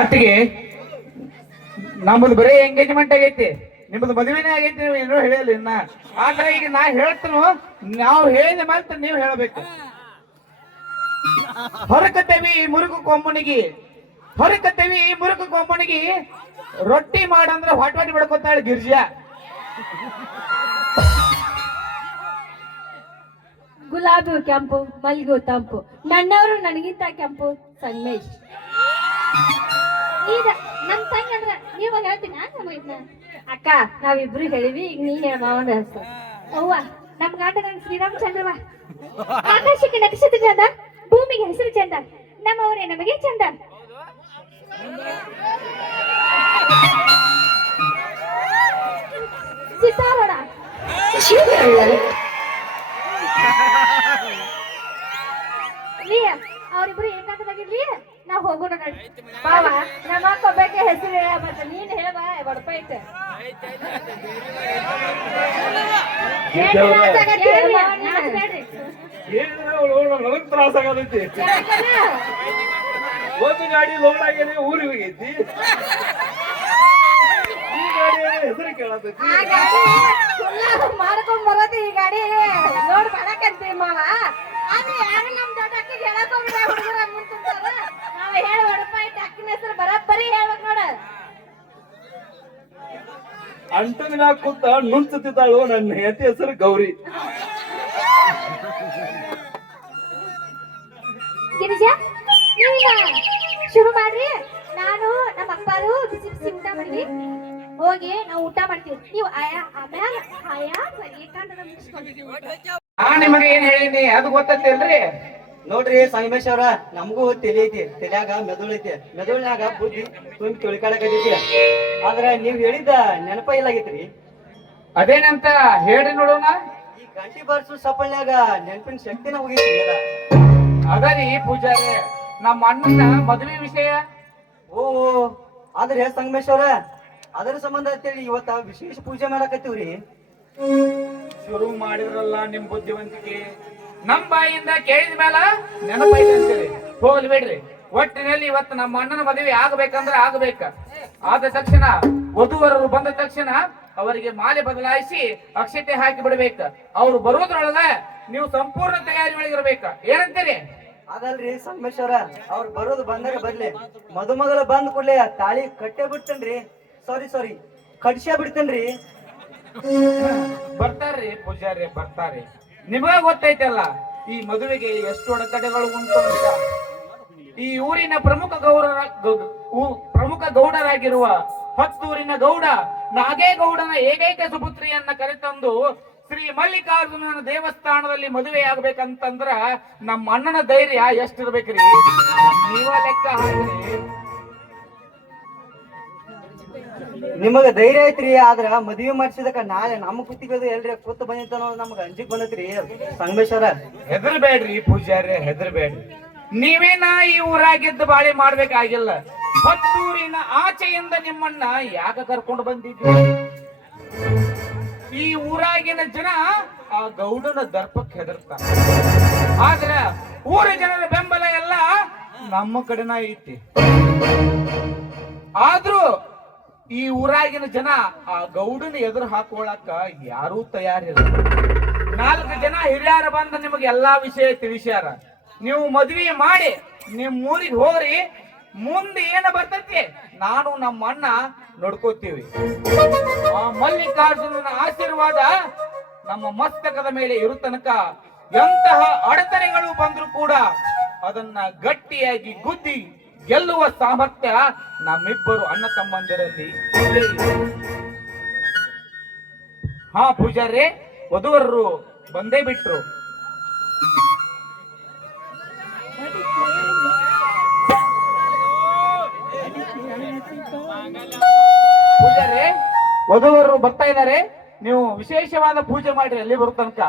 ಅತ್ತಿಗೆ ನಮ್ಮದು ಬರೀ ಎಂಗೇಜ್ಮೆಂಟ್ ಆಗೈತಿ. ನಿಮ್ಮದು ಮದುವೆನೇ ಆಗೈತಿ ನೀವು ಏನೋ ಹೇಳಿಲ್ಲ ಇನ್ನ. ಆದ್ರೆ ಈಗ ನಾ ಹೇಳ್ತನು, ನಾವು ಹೇಳಿದ ಮತ್ತೆ ನೀವು ಹೇಳಬೇಕು. ಹೊರಕತ್ತೇವಿ ಈ ಮುರುಕು ಕೊಮ್ಮನಿಗೆ ಹೊರಕತ್ತೇವಿ ಈ ಮುರುಕು ಕೊಮ್ಮನಿಗೆ ರೊಟ್ಟಿ ಮಾಡಂದ್ರೆ ಹೊಟ್ ಹೊಟ್ಟಿ ಬಿಡ್ಕೊತಾಳೆ ಗಿರ್ಜಾ. ಗುಲಾಬಿ ಕೆಂಪು, ಮಲ್ಗು ತಂಪು. ನನ್ನವರು ನನಗಿಂತ ಕೆಂಪು ಸಂಗಮೇಶ್ ಈಗ ನಮ್ ತಂಗಿ ಅಂದ್ರ ನೀವಾಗ ಹೇಳ್ತೀನ ನಮ್ಮ ಅಕ್ಕ ನಾವಿಬ್ರು ಹೇಳಿವಿ ಈಗ ನೀ ಹೇಳ ಮಾವನ ಹೆಸರು ಅವ್ವ ನಮ್ ಗಾಟ ನನ್ ಶ್ರೀರಾಮಚಂದ್ರವ ಆಕಾಶಕ್ಕೆ ನಕ್ಷತ್ರ ಚಂದ ಭೂಮಿಗೆ ಹೆಸರು ಚಂದ ನಮ್ಮವರೇ ನಮಗೆ ಚಂದ ಸಿತಾರೋಣ ಬಾವ ನಮ್ಮ ಒಬ್ಬಾಕೆ ಹೆಸರು ಹೇಳ ಮತ್ತೆ ನೀನ್ ಹೇಳ ಬಡಪ ಐತೆ ನನಗ್ ತ್ರಾಸ ಆಗತೈತಿ ಒಂದು ಗಾಡಿ ಲೋಡ್ ಆಗ್ಯದ ಊರಿಗೆ ಹೋಗೈತಿ ಈ ಗಾಡಿ ಹೆಸರು ಕೇಳತೈತಿ ಮಾಡ್ಕೊಂಡ್ ಬರೋದು ಈ ಗಾಡಿ ಲೋಡ್ ಮಾಡಕಂತೀವಿ ಮಾವ ಅದು ಯಾರು ನಮ್ ದೊಡ್ಡ ಹೇಳಕ್ ಹೋಗಿಲ್ಲ ಹುಡುಗರ ಹೇಳ ಬಡಪ ಐತೆ ಅಕ್ಕಿನ ಹೆಸರು ಬರಬ್ಬರಿ ಹೇಳ್ಬೇಕು ನೋಡ. ಅಂಟದ ಮ್ಯಾಗ ಕೂತ ನುಣ್ಸುತ್ತಿದ್ದಾಳು ನನ್ನ ಹೆತಿ ಹೆಸರು ಗೌರಿ. ಗಿರಿಜಾ ನೀವೀಗ ಶುರು ಮಾಡ್ರಿ. ನಾನು ನಮ್ಮ ಅಪ್ಪಾರು ಬಿಸಿ ಬಿಸಿ ಊಟ ಮಾಡಿದ್ವಿ. ಹೋಗಿ ನಾವು ಊಟ ಮಾಡ್ತೀವಿ. ನೀವು ಆಯಾ ಆಮ್ಯಾಲ ಆಯಾ ಏಕಾಂತದ ನಿಮಗೆ ಏನ್ ಹೇಳಿನಿ ಅದು ಗೊತ್ತೈತಿಲ್ರಿ ನೋಡ್ರಿ ಸಂಗಮೇಶ್ ಅವ್ರ ನಮಗೂ ತಲೆ ಐತಿ ತಲ್ಯಾಗ ಮೆದುಳು ಐತಿ. ಮೆದುಳಿನಾಗ ಬುದ್ಧಿ ತುಂಬಿ ತಿಳ್ಕೊಳಕೈತಿ ಆದ್ರೆ ನೀವ್ ಹೇಳಿದ್ದ ನೆನಪ ಇಲ್ಲಾಗೈತ್ರಿ ಅದೇನಂತ ಹೇಳ್ರಿ ನೋಡೋಣ. ಈ ಗಂಟಿ ಬರ್ಸು ಸಪಳ್ಯಾಗ ನೆನಪಿನ ಶಕ್ತಿನ ಹೋಗೈತಿ ಅದ ಅದರಿ ಪೂಜಾರಿ ನಮ್ಮ ಅಣ್ಣನ ಮದುವೆ ವಿಷಯ. ಓ ಆದ್ರೆ ಸಂಗಮೇಶ್ ಅವ್ರ ಅದರ ಸಂಬಂಧ ಅಂತೇಳಿ ಇವತ್ತ ವಿಶೇಷ ಪೂಜೆ ಮಾಡಕತ್ತೀವ್ರಿ. ಶುರು ಮಾಡಿದ್ರಲ್ಲ ನಿಮ್ ಬುದ್ಧಿವಂತಿಕೆ. ನಮ್ ಬಾಯಿಂದ ಕೇಳಿದ ಮೇಲೆ ನೆನಪೈತೆ ಅಂತೇಳಿ. ಹೋಗ್ಲಿ ಬಿಡ್ರಿ. ಒಟ್ಟಿನಲ್ಲಿ ಇವತ್ತು ನಮ್ಮ ಅಣ್ಣನ ಮದುವೆ ಆಗಬೇಕಂದ್ರೆ ಆಗಬೇಕ. ಆದ ತಕ್ಷಣ ವಧುವರರು ಬಂದ ತಕ್ಷಣ ಅವರಿಗೆ ಮಾಲೆ ಬದಲಾಯಿಸಿ ಅಕ್ಷತೆ ಹಾಕಿ ಬಿಡ್ಬೇಕ. ಅವ್ರು ಬರೋದ್ರೊಳಗ ನೀವು ಸಂಪೂರ್ಣ ತಯಾರಿ ಒಳಗಿರ್ಬೇಕ ಏನಂತೀರಿ? ಅದಲ್ರಿ ಸಂಗಮೇಶ್ವರ ಅವ್ರ ಅವ್ರು ಬರೋದು ಬಂದಾಗ ಬರ್ಲಿ. ಮದುಮಗಳ ಬಂದ್ ಕೂಡ್ಲೆ ತಾಳಿ ಕಟ್ಟೆ ಬಿಡ್ತೇನ್ರಿ. ಸಾರಿ ಸಾರಿ ಕಡ್ಸೇ ಬಿಡ್ತೇನ್ರಿ. ಬರ್ತಾರ್ರಿ ಪೂಜಾರಿ ಬರ್ತಾರೆ ನಿಮಗ ಗೊತ್ತೈತಲ್ಲ, ಈ ಮದುವೆಗೆ ಎಷ್ಟು ಅಡೆತಡೆಗಳು ಉಂಟು ಅಂತ. ಈ ಊರಿನ ಪ್ರಮುಖ ಗೌರವ ಪ್ರಮುಖ ಗೌಡರಾಗಿರುವ ಹತ್ತೂರಿನ ಗೌಡ, ನಾಗೇಗೌಡನ ಏಕೈಕ ಸುಪುತ್ರಿಯನ್ನ ಕರೆತಂದು ಶ್ರೀ ಮಲ್ಲಿಕಾರ್ಜುನನ ದೇವಸ್ಥಾನದಲ್ಲಿ ಮದುವೆ ಆಗ್ಬೇಕಂತಂದ್ರ ನಮ್ಮ ಅಣ್ಣನ ಧೈರ್ಯ ಎಷ್ಟಿರ್ಬೇಕ್ರಿ? ನೀವ ಲೆಕ್ಕ ಹಾಕ್ರಿ. ನಿಮಗ ಧೈರ್ಯ ಐತ್ರಿ, ಆದ್ರ ಮದ್ವಿ ಮಾಡ್ಸಿದಕ್ಕ ನಾಳೆ ನಮ್ಮ ಕುತ್ತಿಗದು ಎಲ್ರಿ ಕೂತ್ ಬಂದಿತ್ತ ನಮ್ಗ ಅಂಜಿಕ್ ಬಂದೈತ್ರಿ ಸಂಗಮೇಶ್ವರ. ಹೆದರ್ಬೇಡ್ರಿ ಪೂಜಾರಿ ಹೆದರ್ಬೇಡ್ರಿ ನೀವೇನ ಈ ಊರಾಗಿದ್ದ ಬಾಳೆ ಮಾಡ್ಬೇಕಾಗಿಲ್ಲ. ಹತ್ತೂರಿನ ಆಚೆಯಿಂದ ನಿಮ್ಮನ್ನ ಯಾಕ ಕರ್ಕೊಂಡು ಬಂದಿದ್ರಿ? ಈ ಊರಾಗಿನ ಜನ ಆ ಗೌಡನ ದರ್ಪಕ್ಕೆ ಹೆದರ್ತಾರ. ಆದ್ರ ಊರ ಜನರ ಬೆಂಬಲ ಎಲ್ಲ ನಮ್ಮ ಕಡೆನ ಐತಿ. ಆದ್ರೂ ಈ ಊರಾಗಿನ ಜನ ಆ ಗೌಡನ ಎದುರು ಹಾಕೊಳ್ಳಾಕ ಯಾರೂ ತಯಾರಿಲ್ಲ. ನಾಲ್ಕು ಜನ ಹಿರಿಯರ ಬಂದ ನಿಮಗೆ ಎಲ್ಲಾ ವಿಷಯ ತಿಳಿಸ್ಯಾರ. ನೀವು ಮದ್ವಿ ಮಾಡಿ ನಿಮ್ ಊರಿಗೆ ಹೋಗ್ರಿ, ಮುಂದೆ ಏನ ಬರ್ತೈತಿ ನಾನು ನಮ್ಮ ಅಣ್ಣ ನೋಡ್ಕೋತೀವಿ. ಆ ಮಲ್ಲಿಕಾರ್ಜುನನ ಆಶೀರ್ವಾದ ನಮ್ಮ ಮಸ್ತಕದ ಮೇಲೆ ಇರು ತನಕ ಎಂತಹ ಅಡೆತಡೆಗಳು ಬಂದ್ರು ಕೂಡ ಅದನ್ನ ಗಟ್ಟಿಯಾಗಿ ಗುದ್ದಿ ಗೆಲ್ಲುವ ಸಾಮರ್ಥ್ಯ ನಮ್ಮಿಬ್ಬರು ಅಣ್ಣ ತಮ್ಮಂದಿರಲ್ಲಿ. ಹಾ, ಪೂಜಾರಿ, ವಧುವರರು ಬಂದೇ ಬಿಟ್ರು. ಪೂಜಾರಿ, ವಧುವರರು ಬರ್ತಾ ಇದ್ದಾರೆ. ನೀವು ವಿಶೇಷವಾದ ಪೂಜೆ ಮಾಡ್ರಿ ಅಲ್ಲಿ ಬರೋ ತನಕ.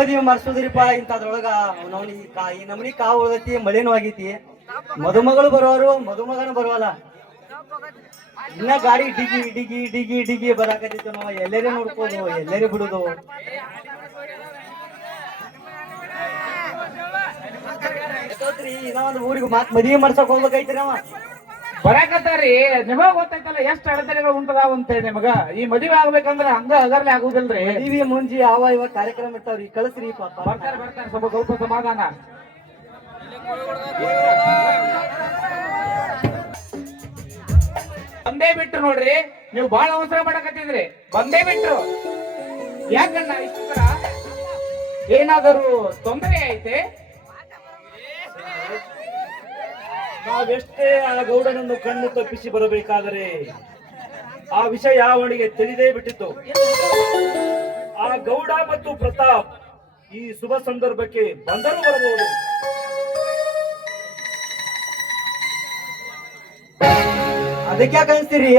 ಮದುವೆ ಮಾಡಿಸೋದ್ರಿಪ್ಪ ಇಂಥದ್ರೊಳಗ ಅವ್ನವ್ನಿಗೆ ಕಾ ಈ ನಮನಿ ಕಾವು ಉಳ್ದೈತಿ, ಮಳೆನೂ ಆಗೈತಿ. ಮದುಮಗಳು ಬರೋರು, ಮದುಮಗನ ಬರೋಲ್ಲ. ಇನ್ನ ಗಾಡಿ ಡಿಗಿ ಡಿಗಿ ಡಿಗಿ ಡಿಗಿ ಬರಾಕತ್ತಿತ್ತು ನಾವು ಎಲ್ಲರೇ ನೋಡ್ಕೋದು, ಎಲ್ಲರೇ ಬಿಡುದು. ಊರಿಗೆ ಮಾತ್ ಮದುವೆ ಮಾಡ್ಸಕ್ ಹೋಗ್ಬೇಕೈತ್ರಿ ನಾವ ಬರಾಕತ್ತಾರಿ ನಿಮಗ ಗೊತ್ತೈತಲ್ಲ ಎಷ್ಟ್ ಅಡೆತಡೆಗಳು ಉಂಟದಾವ ಅಂತ ನಿಮಗ. ಈ ಮದುವೆ ಆಗ್ಬೇಕಂದ್ರ ಹಂಗ ಹಗರ್ಲೆ ಆಗುದಿಲ್ರಿ. ಮದುವೆ ಮುಂಜಿ ಯಾವ ಇವ ಕಾರ್ಯಕ್ರಮ ಇರ್ತಾವ್ರಿ ಕಳಿಸ್ರಿ ಪಾಪ. ಬರ್ತಾರೆ ಬರ್ತಾರೆ ಸ್ವಲ್ಪ ಸ್ವಲ್ಪ ಸಮಾಧಾನ. ಬಂದೇ ಬಿಟ್ರು ನೋಡ್ರಿ ನೀವು ಬಹಳ ಅವಸರ ಮಾಡಕತ್ತಿದ್ರಿ. ಬಂದೇ ಬಿಟ್ರು. ಯಾಕಣ್ಣ ಇಷ್ಟ ಏನಾದರೂ ತೊಂದರೆ ಐತೆ? ನಾವೆಷ್ಟೇ ಆ ಗೌಡನನ್ನು ಕಣ್ಣು ತಪ್ಪಿಸಿ ಬರಬೇಕಾದರೆ ಆ ವಿಷಯ ಅವನಿಗೆ ತಿಳಿದೇ ಬಿಟ್ಟಿತ್ತು. ಆ ಗೌಡ ಮತ್ತು ಪ್ರತಾಪ್ ಈ ಶುಭ ಸಂದರ್ಭಕ್ಕೆ ಬಂದರೂ ಬರಬಹುದು. ಅದಕ್ಕೆ ಯಾಕೆ ಅನ್ಸ್ತೀರಿ?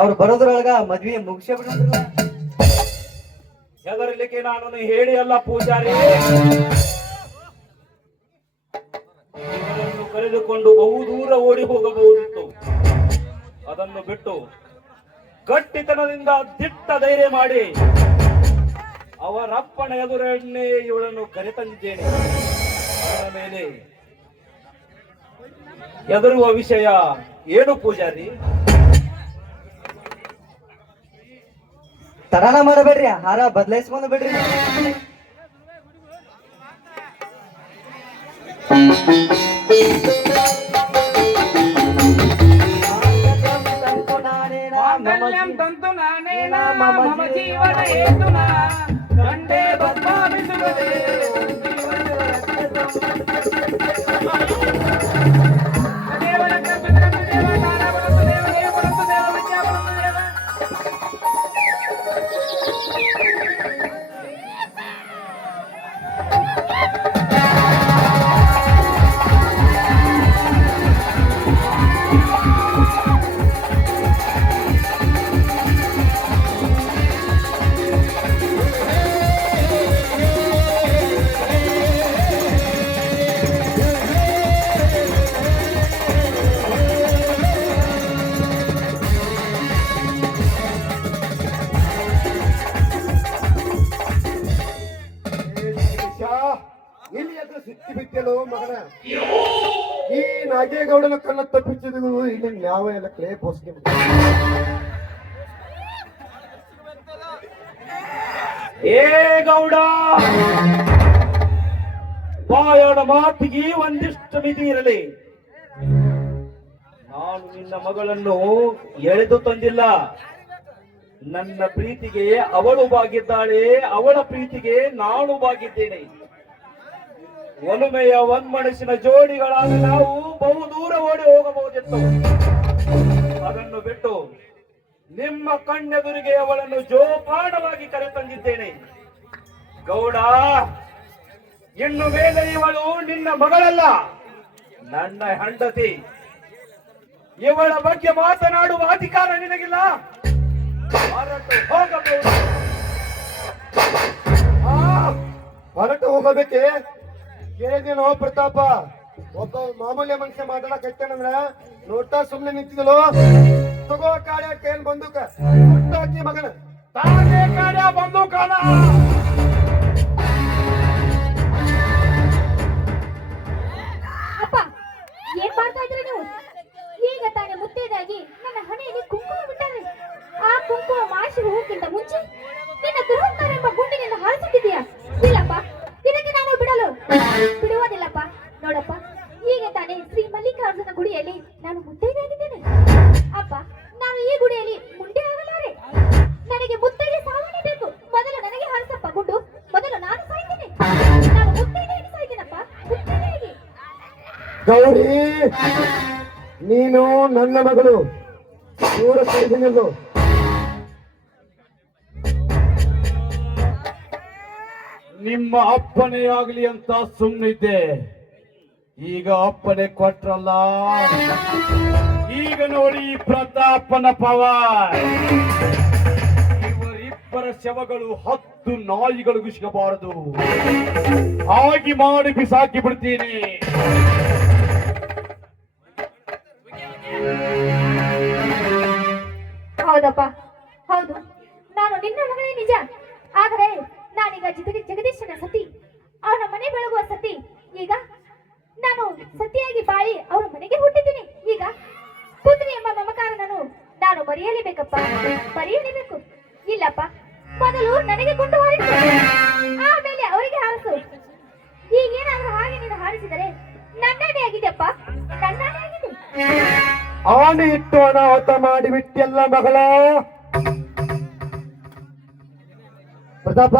ಅವ್ರು ಬರೋದ್ರೊಳಗ ಮದ್ವೆ ಮುಗಿಸ ಬಿಡ್ರಿ ಹೆದರ್ಲಿಕ್ಕೆ ನಾನು ಹೇಳಿ ಅಲ್ಲ ಪೂಜಾರಿ. ಕರೆದುಕೊಂಡು ಬಹು ದೂರ ಓಡಿ ಹೋಗಬಹುದಿತ್ತು ಅದನ್ನು ಬಿಟ್ಟು ಗಟ್ಟಿತನದಿಂದ ದಿಟ್ಟ ಧೈರ್ಯ ಮಾಡಿ ಅವರಪ್ಪನ ಎದುರನ್ನೇ ಇವಳನ್ನು ಕರೆತಂದಿದ್ದೇನೆ. ಅವರ ಮೇಲೆ ಎದುರುವ ವಿಷಯ ಏನು ಪೂಜಾರಿ? ತರಾನ ಮಾಡಬೇಡ್ರಿ ಹಾರ ಬದಲಾಯಿಸ್ಕೊಂಡು ಬಿಡ್ರಿ. మమ జీవన హేతునా కంటే బొమ్మ విసుగలే జీవన రక్త సంబంధ ಬಿದ್ದೆಲೋ ಮಗನ. ಈ ನಾಗೇಗೌಡನ ಕಣ್ಣ ತಪ್ಪಿಸಿದ್ರು ಇಲ್ಲಿ ಯಾವ ಎಲ್ಲ ಕ್ಲೇ ಬೋಸ್ಗೆ ಏ ಗೌಡ! ಬಾಯಡ ಮಾತಿಗೆ ಒಂದಿಷ್ಟು ಮಿತಿ ಇರಲಿ. ನಾನು ನಿನ್ನ ಮಗಳನ್ನು ಎಳೆದು ತಂದಿಲ್ಲ. ನನ್ನ ಪ್ರೀತಿಗೆ ಅವಳು ಬಾಗಿದ್ದಾಳೆ, ಅವಳ ಪ್ರೀತಿಗೆ ನಾನು ಬಾಗಿದ್ದೇನೆ. ಒಲುಮೆಯ ಒನ್ಮನಸ್ಸಿನ ಜೋಡಿಗಳಾದ ನಾವು ಬಹು ದೂರ ಓಡಿ ಹೋಗಬಹುದಿತ್ತು. ಅದನ್ನು ಬಿಟ್ಟು ನಿಮ್ಮ ಕಣ್ಣೆದುರಿಗೆ ಅವಳನ್ನು ಜೋಪಾನವಾಗಿ ಕರೆತಂದಿದ್ದೇನೆ. ಗೌಡ, ಇನ್ನು ಮೇಲೆ ಇವಳು ನಿನ್ನ ಮಗಳಲ್ಲ. ನನ್ನ ಹೆಂಡತಿ, ಇವಳ ಬಗ್ಗೆ ಮಾತನಾಡುವ ಅಧಿಕಾರ ನಿನಗಿಲ್ಲ. ಹೊರಟು ಹೋಗಬಹುದು ಹೊರಟು ಹೋಗಬೇಕೆ? ಕೇಳಿದೇನೋ ಪ್ರತಾಪ, ಒಬ್ಬ ಮಾಮೂಲಿ ಮನುಷ್ಯ ಮಾತಾಡಕತ್ತೇನಂದ್ರ ನೋಡ್ತಾ ಸುಮ್ನೆ ನಿಂತಿದಳು ತಗೋ ಕಾಡ್ಯ ಏನ್ ಬಂದೂಕ ಮಗನ. ತಾನೇ ಕಾರ್ಯ ಬಂದು ಗೌರಿ, ನೀನು ನನ್ನ ಮಗಳು. ದೂರ ನಿಮ್ಮ ಅಪ್ಪನೇ ಆಗ್ಲಿ ಅಂತ ಸುಮ್ಮನಿದ್ದೆ ಈಗ ಅಪ್ಪನೆ ಕೊಟ್ರಲ್ಲ. ಈಗ ನೋಡಿ ಪ್ರತಾಪನ ಪವಾರ್ ಇವರಿಬ್ಬರ ಶವಗಳು ಹತ್ತು ನಾಯಿಗಳು ಸಿಗಬಾರದು. ಹಾಗೆ ಮಾಡಿ ಬಿಸಾಕಿ ಬಿಡ್ತೀನಿ. ಹೌದಪ್ಪ. ಹೌದು. ನಾನು ನಿನ್ನ ಮಗಳೇ ನಿಜ. ಆದರೆ ನಾನೀಗ ಜಗದಿ ಜಗದೀಶನ ಸತಿ. ಅವನ ಮನೆ ಬೆಳಗುವ ಸತಿ. ಈಗ ನಾನು ಸತಿಯಾಗಿ ಬಾಳಿ ಅವರ ಮನೆಗೆ ಹುಟ್ಟಿದ್ದೀನಿ. ಈಗ ಪುತ್ರಿ ಎಂಬ ಮಮಕಾರನನು ನಾನು ಮರೆಯಲೇಬೇಕಪ್ಪ. ಮರೆಯಲೇಬೇಕು. ಇಲ್ಲಪ್ಪ. ಮೊದಲು ನನಗೆ ಗುಂಡು ಹಾರಿಸು. ಆಮೇಲೆ ಅವರಿಗೆ ಹಾರಿಸು. ಈಗೇನಾದ್ರೂ ಹಾಗೆ ನೀನು ಹಾರಿಸಿದರೆ ನನ್ನದೇ ಆಗಿದೆಯಪ್ಪ. ನನ್ನದೇ ಆಗಿದೆ. ಆನೆ ಇಟ್ಟು ಅನಾಹುತ ಮಾಡಿಬಿಟ್ಟಿಯಲ್ಲ ಮಗಳ. ಪ್ರತಾಪ,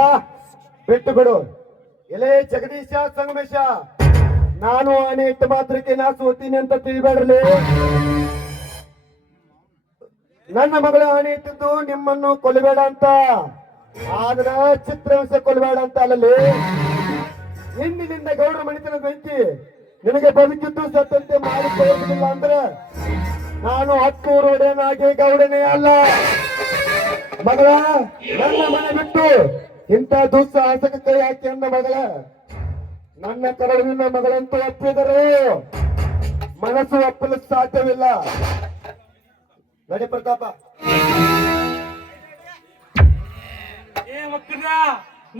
ಬಿಟ್ಟು ಬಿಡು. ಎಲೆ ಜಗದೀಶ, ಸಂಗಮೇಶ, ನಾನು ಆನೆ ಇಟ್ಟು ಮಾತ್ರಕ್ಕೆ ನಾ ಸೋತೀನಿ ಅಂತ ತಿಳಿಬೇಡ್ರಿ ನನ್ನ ಮಗಳ ಆನೆ ಇಟ್ಟಿದ್ದು ನಿಮ್ಮನ್ನು ಕೊಲ್ಲಬೇಡ ಅಂತ. ಆದ್ರ ಚಿತ್ರಹಿಂಸೆ ಕೊಲ್ಲಬೇಡ ಅಂತ ಅಲ್ಲಲ್ಲಿ. ಹಿಂದಿನಿಂದ ಗೌಡರ ಮಣಿತನ ಬೆಂಕಿ ನಿನಗೆ ಬದುಕಿದ್ದು ಸತ್ತಂತೆ ಕೊಡೋದಿಲ್ಲ ಅಂದ್ರೆ ನಾನು ಹತ್ತೂರು ಒಡೆಯನಾಗಿ ಗೌಡನೇ ಅಲ್ಲ. ಮಗಳ, ನನ್ನ ಮನೆ ಬಿಟ್ಟು ಇಂಥ ದುಸ್ಸಾಹಸಕ್ಕೆ ಕೈ ಹಾಕಿ ಅಂದ ಮಗಳ, ನನ್ನ ಕರಳಿನ ಮಗಳಂತೂ ಒಪ್ಪಿದರು ಮನಸ್ಸು ಒಪ್ಪಲು ಸಾಧ್ಯವಿಲ್ಲ. ನಡಿ ಪ್ರತಾಪ. ಏ ಮಕ್ಕಳ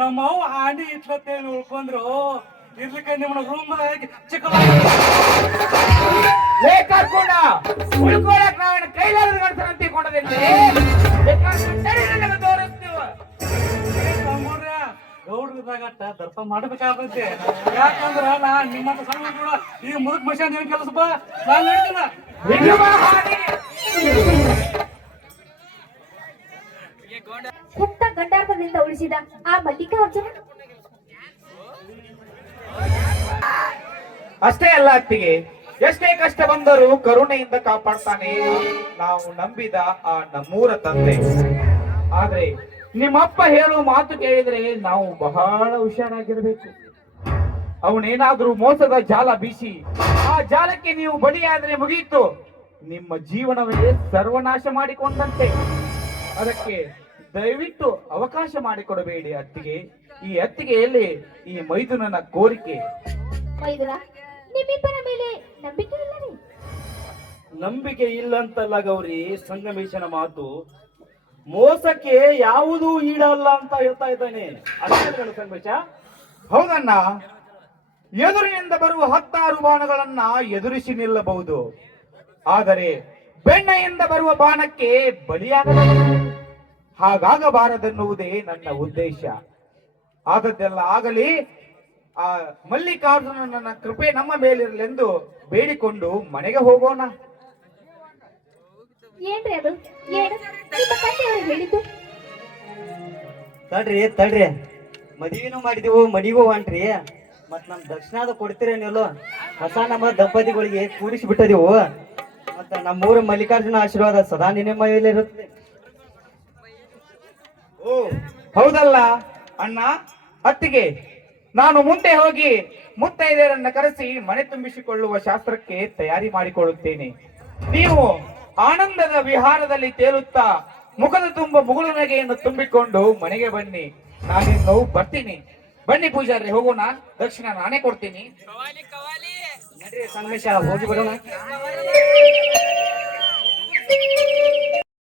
ನಮ್ಮ ಅವ್ವ ಆಂಡಿ ಇಟ್ಲತ್ತೇನು ಉಳ್ಕೊಂಡ್ರು. ಇರ್ಲಿಕ್ಕೆ ನಿಮ್ಮ ರೂಮ್ ಚಿಕ್ಕ ಲೇ ಕರ್ಕೊಂಡ ಉಳ್ಕೊಳಕ್ ನಾವೇನ ಕೈಲಾರದ ಗಂಡಸರ ಅಂತ ತೋರಿಸ್ತೀವ ಗೌಡ್ರದಾಗಟ್ಟ ದರ್ಪ ಮಾಡ್ಬೇಕಾಗತ್ತೆ. ಯಾಕಂದ್ರ ನಾ ನಿಮ್ಮ ಸಣ್ಣ ಕೂಡ ಈ ಮುದುಕ್ ಮಷನ್ ಏನ್ ಕೆಲಸಪ್ಪ ನಾನ್ ಹೆತ್ತ ಗಂಡಾರ್ಧದಿಂದ ಉಳಿಸಿದ ಆ ಮಲ್ಲಿಕಾರ್ಜುನ? ಅಷ್ಟೇ ಅಲ್ಲ ಅತ್ತಿಗೆ. ಎಷ್ಟೇ ಕಷ್ಟ ಬಂದರೂ ಕರುಣೆಯಿಂದ ಕಾಪಾಡ್ತಾನೆ. ನಾವು ನಂಬಿದ ಆ ನಮ್ಮೂರ ತಂದೆ. ಆದ್ರೆ ನಿಮ್ಮಪ್ಪ ಹೇಳೋ ಮಾತು ಕೇಳಿದ್ರೆ ನಾವು ಬಹಳ ಹುಷಾರಾಗಿರ್ಬೇಕು. ಅವನೇನಾದ್ರೂ ಮೋಸದ ಜಾಲ ಬೀಸಿ, ಆ ಜಾಲಕ್ಕೆ ನೀವು ಬಡಿಯಾದ್ರೆ ಮುಗಿಯಿತು ನಿಮ್ಮ ಜೀವನವೇ ಸರ್ವನಾಶ ಮಾಡಿಕೊಂಡಂತೆ. ಅದಕ್ಕೆ ದಯವಿಟ್ಟು ಅವಕಾಶ ಮಾಡಿಕೊಡಬೇಡಿ ಅತ್ತಿಗೆ. ಈ ಅತ್ತಿಗೆಯಲ್ಲಿ ಈ ಮೈದುನನ ಕೋರಿಕೆ. ಮೈದುನ, ನಿಮ್ಮಿಬ್ಬರ ಮೇಲೆ ನಂಬಿಕೆ ನಂಬಿಕೆ ಇಲ್ಲಂತಲ್ಲ ಗೌರಿ ಸಂಗಮೇಶನ ಮಾತು. ಮೋಸಕ್ಕೆ ಯಾವುದೂ ಈಡಲ್ಲ ಅಂತ ಹೇಳ್ತಾ ಇದ್ದಾನೆ. ಅಷ್ಟೇ ಸಂಗಮೇಶ. ಹೌದಣ್ಣ. ಎದುರಿನಿಂದ ಬರುವ ಹತ್ತಾರು ಬಾಣಗಳನ್ನ ಎದುರಿಸಿ ನಿಲ್ಲಬಹುದು. ಆದರೆ ಬೆಣ್ಣೆಯಿಂದ ಬರುವ ಬಾಣಕ್ಕೆ ಬಲಿಯಾಗಬಹುದು ಹಾಗಾಗಬಾರದೆನ್ನುವುದೇ ನನ್ನ ಉದ್ದೇಶ. ಆದದ್ದೆಲ್ಲ ಆಗಲಿ ಆ ಮಲ್ಲಿಕಾರ್ಜುನನ ಕೃಪೆ ನಮ್ಮ ಮೇಲಿರಲೆಂದು ಬೇಡಿಕೊಂಡು ಮನೆಗೆ ಹೋಗೋಣ. ಏನ್ರಿ ಅದು? ಏನು? ನಿಮ್ಮ ತಂದೆಯವರು ಹೇಳಿದ್ದು? ತಡ್ರಿ ತಡ್ರಿ. ಮದುವೆನೂ ಮಾಡಿದೆವು ಮನಿಗೂ ಹೊಂಟ್ರಿ. ಮತ್ ನಮ್ ದಕ್ಷಿಣದ ಕೊಡ್ತೀರೇನಿಲ್ಲೋ ಹೊಸ ನಮ್ಮ ದಂಪತಿಗಳಿಗೆ ಕೂಡಿಸಿ ಬಿಟ್ಟದೆವು ಮತ್ತ ನಮ್ಮೂರ ಮಲ್ಲಿಕಾರ್ಜುನ ಆಶೀರ್ವಾದ ಸದಾ ನಿನ್ನ ಮೈಲಿರುತ್ತೆ ಇರುತ್ತೆ ಓ ಹೌದಲ್ಲ ಅಣ್ಣ? ಅತ್ತಿಗೆ. ನಾನು ಮುಂದೆ ಹೋಗಿ ಮುತ್ತೈದೆಯರನ್ನ ಕರೆಸಿ ಮನೆ ತುಂಬಿಸಿಕೊಳ್ಳುವ ಶಾಸ್ತ್ರಕ್ಕೆ ತಯಾರಿ ಮಾಡಿಕೊಳ್ಳುತ್ತೇನೆ. ನೀವು ಆನಂದದ ವಿಹಾರದಲ್ಲಿ ತೇಲುತ್ತಾ ಮುಖದ ತುಂಬ ಮುಗುಳು ನಗೆಯನ್ನು ತುಂಬಿಕೊಂಡು ಮನೆಗೆ ಬನ್ನಿ. ನಾನಿನ್ನು ಬರ್ತೀನಿ. ಬನ್ನಿ ಪೂಜಾರಿ ಹೋಗೋಣ. ದಕ್ಷಿಣ ನಾನೇ ಕೊಡ್ತೀನಿ. ಹೋಗಿ ಬರೋಣ.